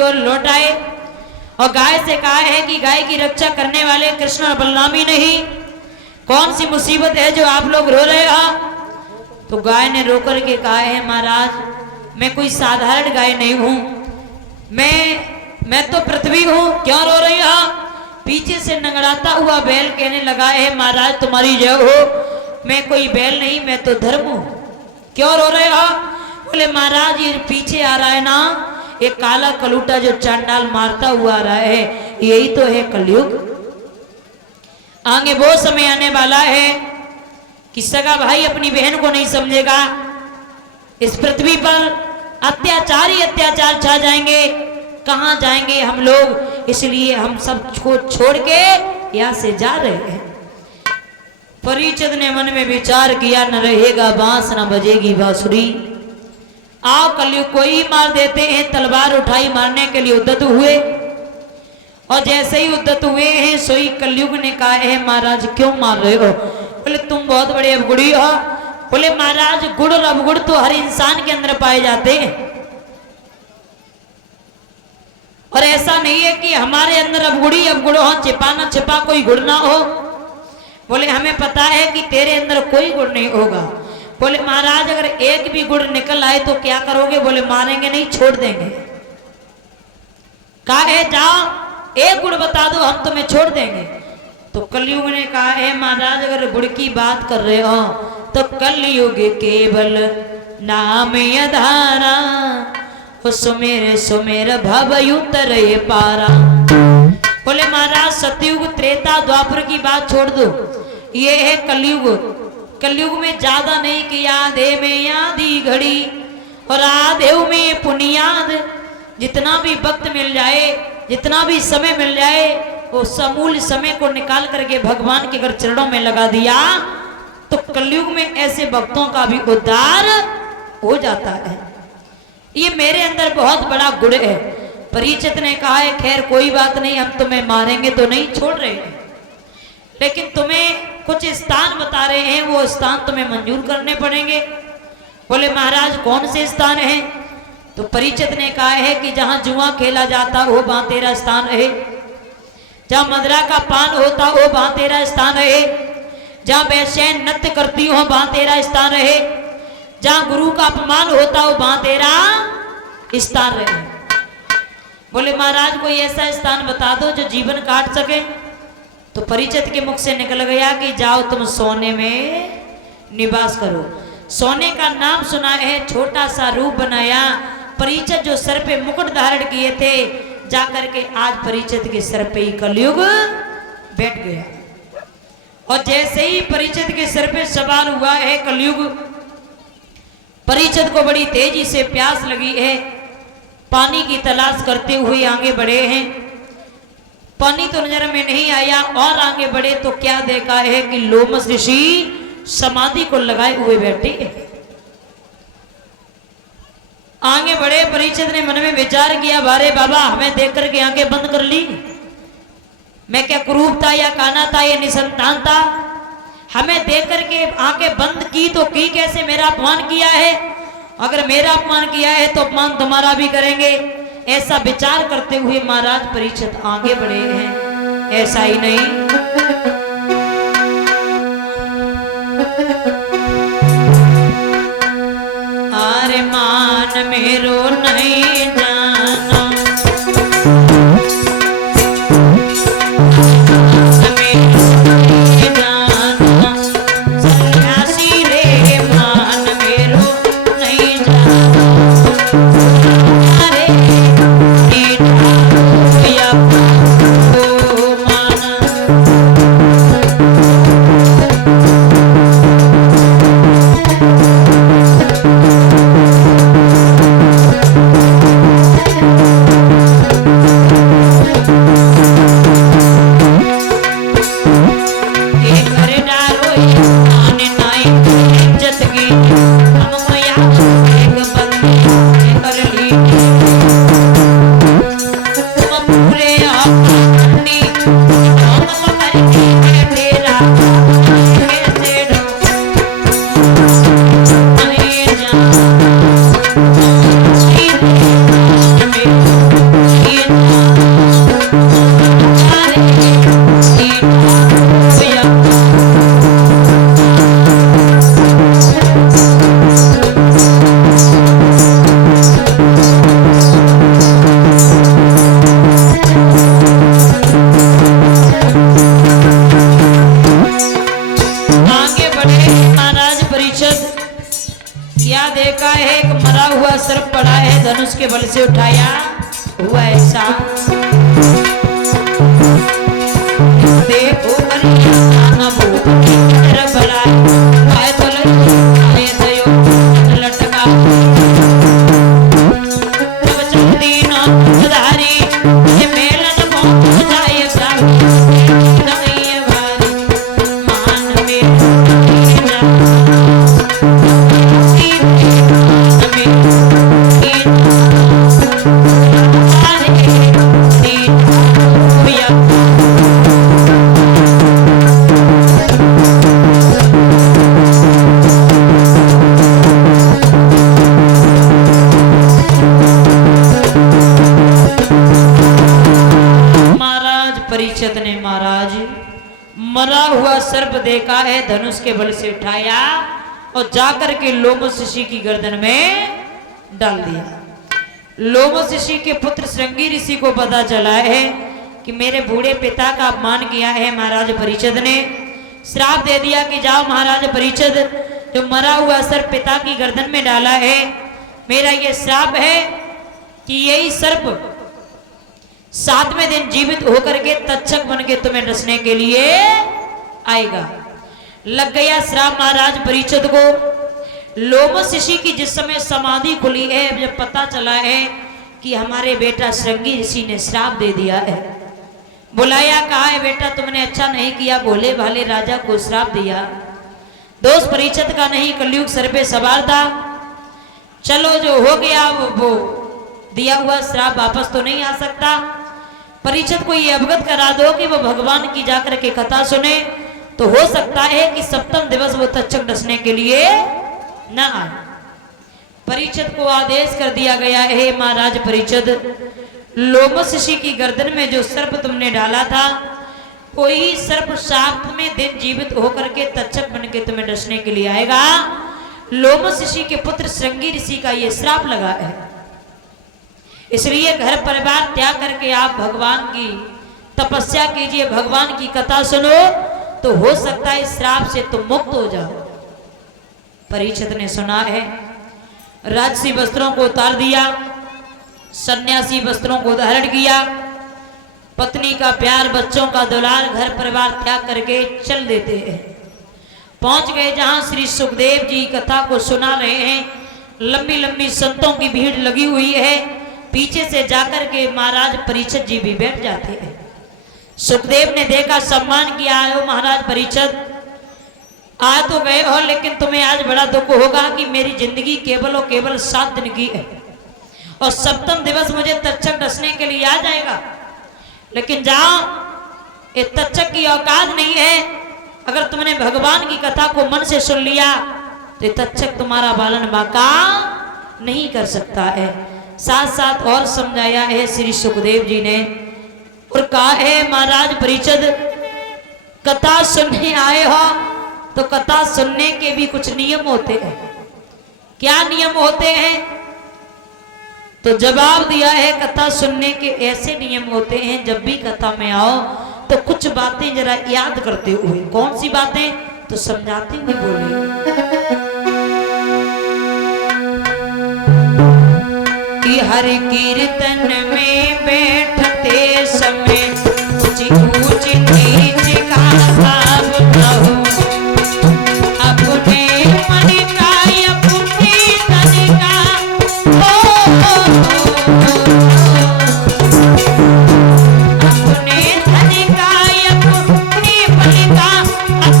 और लौट आए और गाय से कहा है कि गाय की रक्षा करने वाले कृष्ण और बलराम ही नहीं, कौन सी मुसीबत है जो आप लोग रो रहे हो? तो गाय ने रोकर के कहा है, महाराज मैं कोई साधारण गाय नहीं हूं, मैं तो पृथ्वी हूं, क्यों रो रही हो? पीछे से नंगड़ाता हुआ बैल कहने लगा है, महाराज तुम्हारी जय हो, मैं कोई बैल नहीं, मैं तो धर्म हूं, क्यों रो रहे हो? बोले महाराज ये पीछे आ रहा है ना, एक काला कलूटा जो चांडाल मारता हुआ आ रहा है, यही तो है कलयुग। आगे वो समय आने वाला है कि सगा भाई अपनी बहन को नहीं समझेगा, इस पृथ्वी पर अत्याचार ही अत्याचार छा जाएंगे, कहां जाएंगे हम लोग, इसलिए हम सब छोड़ के यहां से जा रहे हैं। परीक्षित ने मन में विचार किया, न रहेगा बांस न बजेगी बांसुरी, आओ कलयुग को ही मार देते हैं। तलवार उठाई मारने के लिए उद्यत हुए और जैसे ही उद्यत हुए हैं सोई कलयुग ने कहा है, महाराज क्यों मार रहे हो? बोले तुम बहुत बड़े अवगुड़ी हो। बोले महाराज गुड़ और अवगुड़ तो हर इंसान के अंदर पाए जाते हैं और ऐसा नहीं है कि हमारे अंदर अवगुड़ी अवगुड़ हो, छिपा न छिपा कोई गुड़ ना हो। बोले हमें पता है कि तेरे अंदर कोई गुड़ नहीं होगा। बोले महाराज अगर एक भी गुड़ निकल आए तो क्या करोगे? बोले मारेंगे नहीं, छोड़ देंगे। कहा है जाओ एक गुड़ बता दो हम तुम्हें छोड़ देंगे। तो कलयुग ने कहा है, महाराज अगर गुड़ की बात कर रहे हो तो कलयुग केवल नाम आधारा, सुमेर सुमेर भवयुत रहे पारा। बोले महाराज सतयुग त्रेता द्वापर की बात छोड़ दो, ये है कलयुग। कलयुग में ज्यादा नहीं कि याद है में यादी घड़ी और आधेव में पुनियाद। जितना भी वक्त मिल जाए, जितना भी समय मिल जाए, वो समूल समय को निकाल करके भगवान के अगर चरणों में लगा दिया तो कलयुग में ऐसे भक्तों का भी उद्धार हो जाता है। ये मेरे अंदर बहुत बड़ा गुण है। परीक्षित ने कहा है, खैर कोई बात नहीं, हम तुम्हें मारेंगे तो नहीं, छोड़ रहे हैं, लेकिन तुम्हें कुछ स्थान बता रहे हैं, वो स्थान तुम्हें मंजूर करने पड़ेंगे। बोले महाराज कौन से स्थान है? तो परीक्षित ने कहा है कि जहां जुआ खेला जाता हो वहां तेरा स्थान रहे, जहां मदरा का पान होता हो वहां तेरा स्थान रहे, जहां वैश्याएं नृत्य करती हो वहां तेरा स्थान रहे, जहां गुरु का अपमान होता हो वहां तेरा स्थान रहे। बोले महाराज कोई ऐसा स्थान बता दो जो जीवन काट सके। तो परीक्षित के मुख से निकल गया कि जाओ तुम सोने में निवास करो। सोने का नाम सुना है, छोटा सा रूप बनाया। परीक्षित जो सर पे मुकुट धारण किए थे, जाकर के आज परीक्षित के सर पे ही कलयुग बैठ गया। और जैसे ही परीक्षित के सर पे सवार हुआ है कलयुग, परीक्षित को बड़ी तेजी से प्यास लगी है, पानी की तलाश करते हुए आगे बढ़े हैं। पानी तो नजर में नहीं आया और आगे बढ़े तो क्या देखा है कि लोमस ऋषि समाधि को लगाए हुए बैठे। आगे बढ़े, परीक्षित ने मन में विचार किया, बारे बाबा हमें देख करके आंखें बंद कर ली, मैं क्या कुरूप था या काना था या निसंतान था? हमें देख करके आंखें बंद की तो की कैसे? मेरा अपमान किया है, अगर मेरा अपमान किया है तो अपमान तुम्हारा भी करेंगे। ऐसा विचार करते हुए महाराज परीक्षित आगे बढ़े हैं। ऐसा ही नहीं, आरे मान मेरो नहीं जाना, सन्यासी रे मान मेरो नहीं जाना। परीक्षित ने महाराज मरा हुआ सर्प देखा है, धनुष के बल से उठाया और जाकर के लोमस ऋषि की गर्दन में डाल दिया। लोमस ऋषि के पुत्र श्रृंगी ऋषि को पता चला है कि मेरे बूढ़े पिता का अपमान किया है महाराज परीक्षित ने, श्राप दे दिया कि जाओ महाराज परीक्षित, जो मरा हुआ सर्प पिता की गर्दन में डाला है, मेरा ये श्राप है कि यही सर्प 7वें दिन जीवित होकर के तक्षक बन के तुम्हें डसने के लिए आएगा। लग गया श्राप महाराज परीक्षित को। लोमस ऋषि की जिस समय समाधि खुली है, जब पता चला है कि हमारे बेटा श्रृंगी ऋषि ने श्राप दे दिया है, बुलाया, कहा है बेटा तुमने अच्छा नहीं किया, भोले भाले राजा को श्राप दिया, दोष परीक्षित का नहीं, कलयुग सर पे सवार था, चलो जो हो गया वो दिया हुआ श्राप वापस तो नहीं आ सकता, परीक्षित को ये अवगत करा दो कि वो भगवान की जाकर के कथा सुने, तो हो सकता है कि सप्तम दिवस वो तक्षक डसने के लिए न आए। परीक्षित को आदेश कर दिया गया है, महाराज परीक्षित, लोमस ऋषि की गर्दन में जो सर्प तुमने डाला था, कोई सर्प 7वें दिन जीवित होकर के तक्षक बन के तुम्हें डसने के लिए आएगा। लोमस ऋषि के पुत्र श्रृंगी ऋषि का ये श्राप लगा है, इसलिए घर परिवार त्याग करके आप भगवान की तपस्या कीजिए, भगवान की कथा सुनो, तो हो सकता है इस श्राप से तुम मुक्त हो जाओ। परीक्षित ने सुना है, राजसी वस्त्रों को उतार दिया, सन्यासी वस्त्रों को धारण किया, पत्नी का प्यार, बच्चों का दुलार, घर परिवार त्याग करके चल देते हैं। पहुंच गए जहां श्री सुखदेव जी कथा को सुना रहे हैं, लंबी लंबी संतों की भीड़ लगी हुई है, पीछे से जाकर के महाराज परीक्षित जी भी बैठ जाते हैं। सुखदेव ने देखा, सम्मान किया, आयो महाराज परीक्षित, आ तो गए हो, लेकिन तुम्हें आज बड़ा दुख होगा कि मेरी जिंदगी केवल और केवल 7 दिन की है और सप्तम दिवस मुझे तक्षक डसने के लिए आ जाएगा, लेकिन जाओ, ये तक्षक की औकात नहीं है, अगर तुमने भगवान की कथा को मन से सुन लिया तो तक्षक तुम्हारा पालन बाका नहीं कर सकता है। साथ साथ और समझाया है श्री सुखदेव जी ने और कहा है, महाराज परीक्षित, कथा सुनने आए हो तो कथा सुनने के भी कुछ नियम होते हैं। क्या नियम होते हैं? तो जवाब दिया है, कथा सुनने के ऐसे नियम होते हैं, जब भी कथा में आओ तो कुछ बातें जरा याद करते हुए। कौन सी बातें? तो समझाते हुए बोलिए कि हर कीर्तन में बैठते समय ऊंच ऊंच नीच का भाव न हो, अपने मन का अपने तन का अपने धन का अपने बल का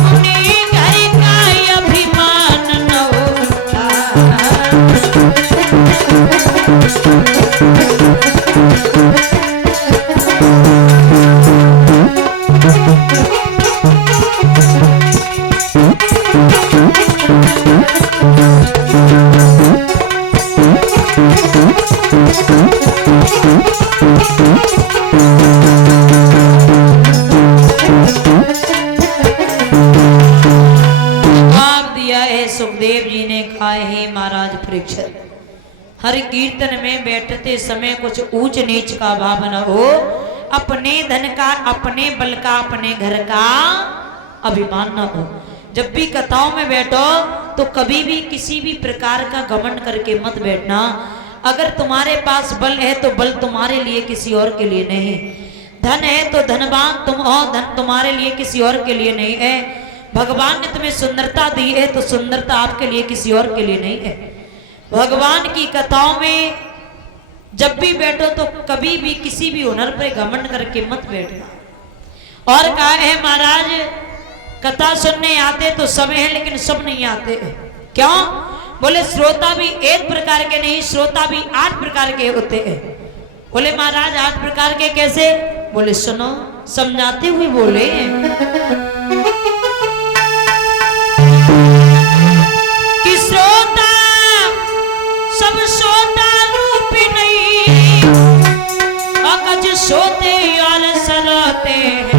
अपने घर का अभिमान न होता। सुखदेव जी ने कहा है, महाराज परीक्षित, हर कीर्तन में बैठते समय कुछ ऊंच नीच का भाव न हो, अपने धन का, अपने बल का, अपने घर का अभिमान न हो। जब भी कथाओं में बैठो तो कभी भी किसी भी प्रकार का घमंड करके मत बैठना। अगर तुम्हारे पास बल है तो बल तुम्हारे लिए, किसी और के लिए नहीं। धन है तो धनवान तुम हो, धन तुम्हारे लिए, किसी और के लिए नहीं है। भगवान ने तुम्हें सुंदरता दी है तो सुंदरता आपके लिए, किसी और के लिए नहीं है। भगवान की कथाओं में जब भी बैठो तो कभी भी किसी भी हुनर पर घमंड करके मत बैठना। और कहा है महाराज, कथा सुनने आते तो सब हैं, लेकिन सब नहीं आते। क्यों? बोले श्रोता भी एक प्रकार के नहीं, श्रोता भी 8 प्रकार के होते हैं। बोले महाराज 8 प्रकार के कैसे? बोले सुनो, समझाते हुए बोले कि श्रोता सब श्रोता रूपी नहीं, अकज सोते और सराते हैं,